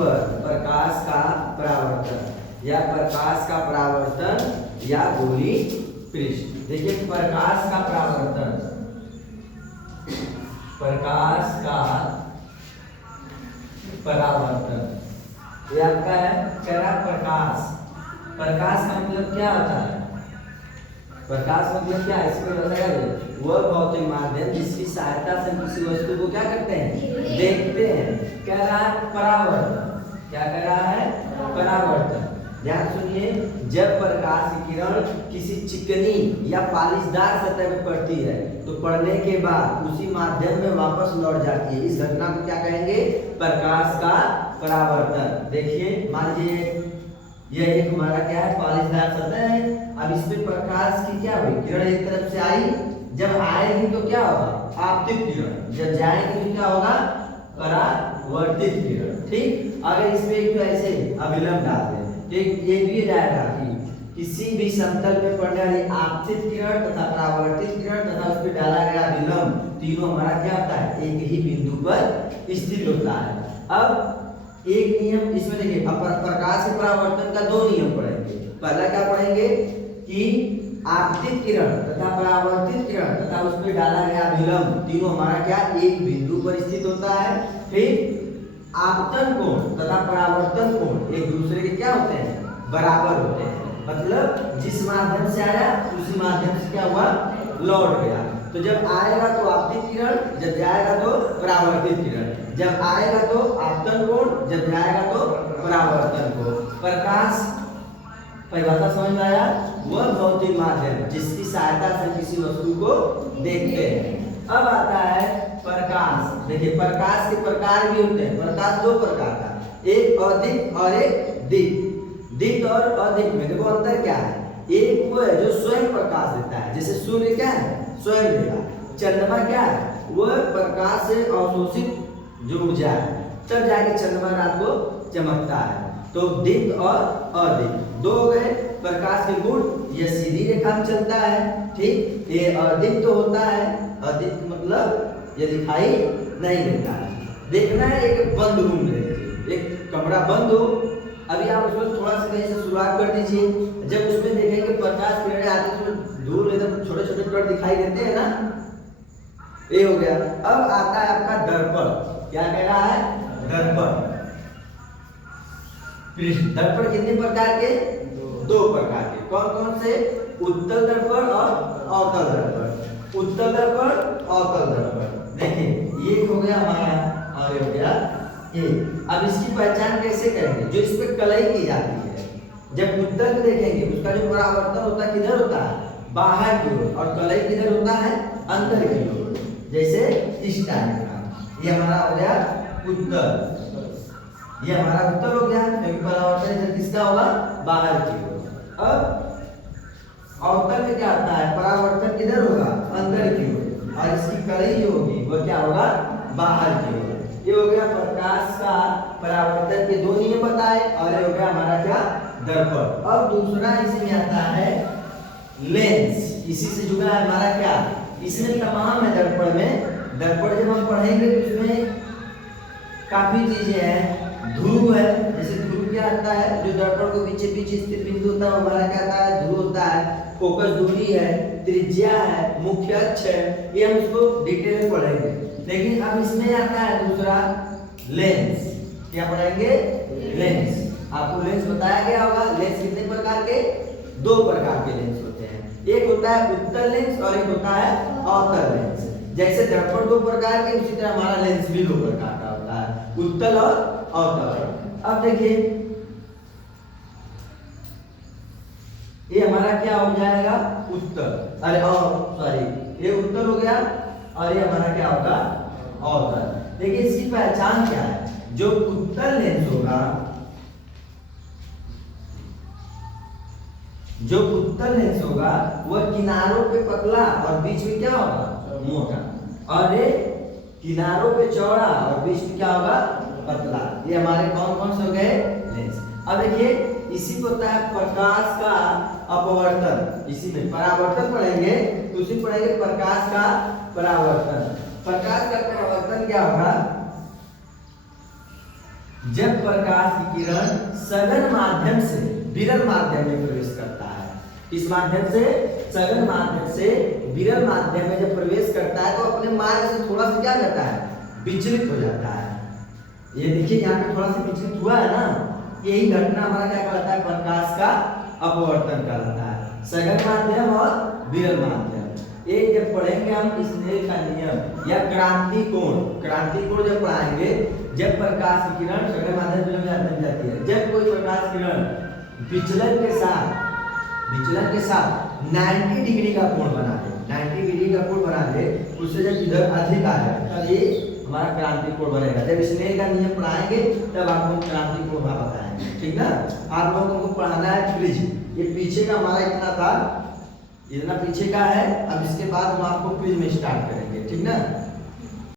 पर प्रकाश का परावर्तन या प्रकाश का परावर्तन या गोलीय पृष्ठ। देखिए प्रकाश का परावर्तन, प्रकाश का परावर्तन ये आपका है कह प्रकाश। प्रकाश का मतलब क्या होता है? प्रकाश मतलब क्या है? इसमें बताया वह भौतिक माध्यम जिसकी सहायता से किसी वस्तु को क्या करते हैं? देखते हैं। कह रहा है परावर्तन। क्या कह रहा है? परावर्तन। ध्यान सुनिए, जब प्रकाश की किरण किसी चिकनी या पालिशदार सतह पर पड़ती है तो पड़ने के बाद उसी माध्यम में वापस लौट जाती है। इस घटना को क्या कहेंगे? प्रकाश का परावर्तन। देखिए मान लीजिए यह एक हमारा क्या है? पालिशदार सतह है। अब इस पे प्रकाश की क्या हुई? किरण एक तरफ से आई, जब आएगी तो क्या होगा? आपतित किरण। जब जाएगी तो क्या होगा? परावर्तित किरण। ठीक, अगर इसमें एक तो ऐसे अभिलंब डाल दें, ठीक, ये भी जाएगा कि किसी भी समतल पे पड़ने वाली आपतित किरण तथा परावर्तित किरण तथा उस पर डाला गया विलंब तीनों हमारा क्या होता है? एक ही बिंदु पर स्थित होता है। अब एक नियम इसमें देखिए, प्रकाश के परावर्तन का दो नियम पढ़ेंगे। पहला क्या पढ़ेंगे कि आपतित किरण तथा परावर्तित किरण तथा उस पर डाला गया विलंब तीनों हमारा क्या? एक बिंदु पर स्थित होता है। फिर आपतन कोण तथा परावर्तन कोण एक दूसरे के क्या होते हैं? बराबर होते हैं। मतलब जिस माध्यम से आया उसी माध्यम से क्या हुआ? लौट गया। तो जब आएगा तो आपतित किरण, जब जाएगा तो परावर्तित किरण। जब आएगा तो आपतन कोण, जब जाएगा तो परावर्तन कोण। प्रकाश परिभाषा समझ में आया? वह भौतिक माध्यम जिसकी सहायता से किसी वस्तु को देखते हैं। अब आता है प्रकाश। देखिए प्रकाश के प्रकार भी होते हैं। प्रकाश दो प्रकार का, एक अदीप्त और एक दीप्त। दीप्त और अदीप्त में देखो अंतर क्या है? एक वो है जो स्वयं प्रकाश देता है, जैसे सूर्य क्या है? स्वयं देगा। चंद्रमा क्या है? वह प्रकाश से अवशोषित जो ऊर्जा है, तब जाके चंद्रमा रात को चमकता है। तो दीप्त और अदीप्त दो हो गए प्रकाश के गुण। यह सीधी रेखा में चलता है, ठीक। ये अदीप्त होता है। अदीप्त मतलब ये दिखाई नहीं देता है। देखना है एक बंद रूम में, एक कमरा बंद हो, अभी आप उसमें थोड़ा सा कहीं से शुरुआत कर दीजिए। जब उसमें देखेंगे प्रकाश किरणें आती तो दूर एकदम छोटे छोटे कण दिखाई देते हैं ना, ये हो गया। अब आता है आपका दर्पण। क्या कह रहा है? दर्पण। दर्पण कितने प्रकार के? दो प्रकार के। कौन कौन से? उत्तल दर्पण और अवतल दर्पण। उत्तल दर्पण, अवतल दर्पण। देखिए ये हो गया हमारा और ये हो गया ये। अब इसकी पहचान कैसे करेंगे? जो इस पे कलई की जाती है, जब उत्तल को देखेंगे उसका जो परावर्तन होता है किधर होता है? बाहर की ओर। और कलई किधर होता है? अंदर की ओर। जैसे इस टाइप का ये हमारा हो गया उत्तल, ये हमारा उत्तर हो गया, क्योंकि परावर्तन इधर किसका होगा? बाहर की ओर। अब अवतल में क्या आता है? परावर्तन किधर होगा? अंदर की ओर। और इसकी कलई जो होगी वो क्या होगा? बाहर की ओर। ये हो गया प्रकाश का परावर्तन के दो नियम बताए, और ये हो गया हमारा क्या? दर्पण। अब दूसरा इसमें आता है लेंस। इसी से जुड़ा है हमारा क्या? इसमें तमाम है दर्पण में। दर्पण जब हम पढ़ेंगे तो उसमें काफी चीजें हैं। ध्रुव है, जैसे ध्रुव क्या आता है? जो दर्पण को पीछे पीछे स्थित बिंदु होता है वो हमारा क्या आता है? ध्रुव होता है। फोकस दूरी है, त्रिज्या है, मुख्य अक्ष है, ये हम उसको डिटेल में पढ़ेंगे। लेकिन अब इसमें आता है दूसरा लेंस। क्या पढ़ेंगे? लेंस। आपको लेंस बताया गया होगा। लेंस कितने प्रकार के? दो प्रकार के लेंस होते हैं। एक होता है उत्तल लेंस और एक होता है अवतल लेंस। जैसे दर्पण दो प्रकार के, उसी तरह हमारा लेंस भी दो प्रकार का होता है, उत्तल और अवतल। अब देखिए ये हमारा क्या हो जाएगा? उत्तल। अरे सॉरी, ये उत्तल हो गया और ये हमारा क्या होगा? अवतल। देखिए इसकी पहचान क्या है? जो उत्तल लेंस होगा, जो उत्तल लेंस होगा वह किनारों पे पतला और बीच में क्या होगा? मोटा। और ये किनारों पे चौड़ा और बीच में क्या होगा? पतला। ये हमारे कौन कौन से हो गए? लेंस। अब देखिए इसी को होता है प्रकाश का अपवर्तन। इसी में परावर्तन पढ़ेंगे तो उसी पढ़ेंगे प्रकाश का परावर्तन। प्रकाश का परावर्तन क्या होगा? जब प्रकाश की किरण सघन माध्यम से विरल माध्यम में प्रवेश करता है। इस माध्यम से सघन माध्यम से विरल माध्यम में जब प्रवेश करता है तो अपने मार्ग से थोड़ा सा क्या करता है, विचलित हो जाता है। ये देखिए यहाँ पे थोड़ा सा विचलित हुआ है ना, यही घटना हमारा क्या कहलाता है, प्रकाश का अपवर्तन कहलाता है। सघन माध्यम और विरल माध्यम। एक जब पढ़ेंगे हम स्नेल का नियम या क्रांति कोण जब पढ़ाएंगे, जब प्रकाश की किरण सघन माध्यम में जाती है, जब कोई प्रकाश किरण विचलन के साथ 90 डिग्री का कोण बना दे, 90 डिग्री का कोण बना दे, उससे जब इधर अधिक आ जाए तब ये हमारा क्रांति कोण बनेगा। जब स्नेल का नियम पढ़ाएंगे तब आपको क्रांति कोण बताएंगे, ठीक ना। आप लोगों को पढ़ाना है प्रिज्म। ये पीछे का हमारा इतना था, इतना पीछे का है। अब इसके बाद हम आपको प्रिज्म स्टार्ट करेंगे, ठीक ना।